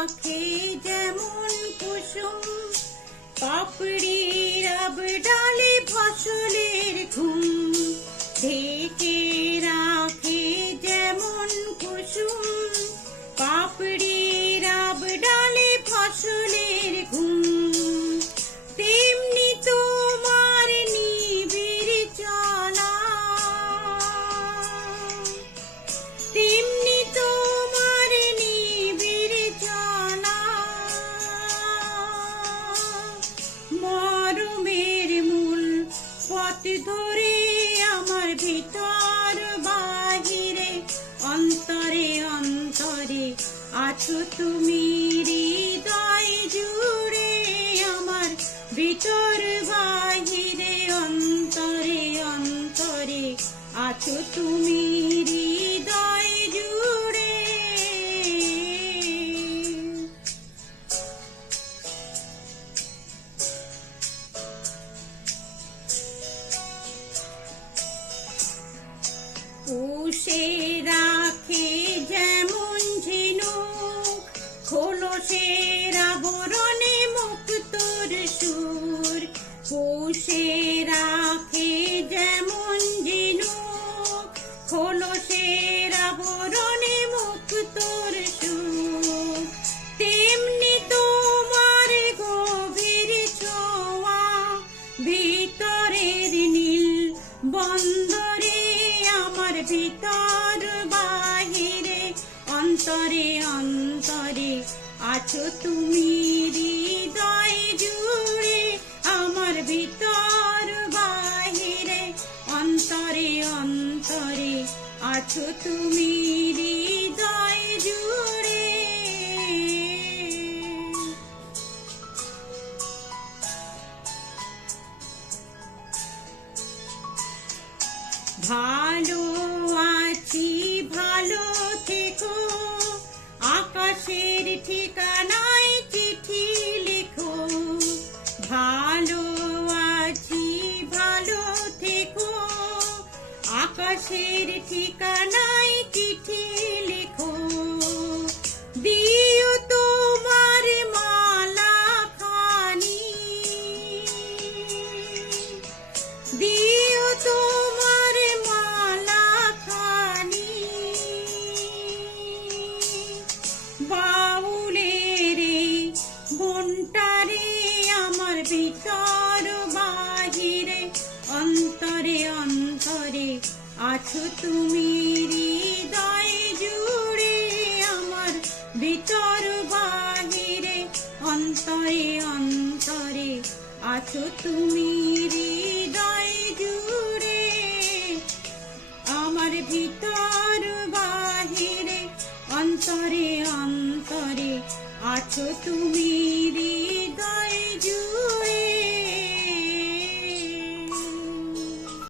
রাখে যেমন কুসুম, পাপড়ির আব ডালে ফসলের ঘুম। ঢেকে রাখে যেমন কুসুম, পাপড়ির আব ডালে ফসলের ঘুম। তেমনি তোমার নিবিড় চলা, তেমনি তোমার নিবিড় চলা। মরমের মূল পথ ধরে আমার ভিতর বাহিরে, অন্তরে অন্তরে আছো তুমি হৃদয় জুড়ে। আমার ভিতর বাহিরে, অন্তরে অন্তরে আছো তুমি হৃদয় জুড়ে। পুষে রাখে যেমন ঝিনুক, খোলসের আবরণে মুক্তোর সুর। পুষে রাখে যেমন ঝিনুক, খোলসের আবরণে মুক্তোর সুর। তেমনি তোমার গভীর ছোঁয়া, ভিতরের নীল বন্দরে। আমার ভিতর বাহিরে, অন্তরে অন্তরে আছো তুমি হৃদয় জুড়ে। আমার ভিতর বাহিরে, অন্তরে অন্তরে আছো তুমি হৃদয় জুড়ে। ভালো আছি ভালো থেকো, আকাশের ঠিকানায় চিঠি লেখো। ভালো আছি ভালো থেকো, আকাশের ঠিকানায় চিঠি লেখো। দিও তোমার মালা খানি, দিও তোমার মালা খানি। বাউলের বনটারে আমার ভিতর বাহিরে, অন্তরে অন্তরে আছো তুমি হৃদয় জুড়ে। আমার ভিতর বাহিরে, অন্তরে অন্তরে আছো তুমি হৃদয় জুড়ে। আমার ভিতর বাহিরে, অন্তরে অন্তরে আছো তুমি হৃদয় জুড়ে।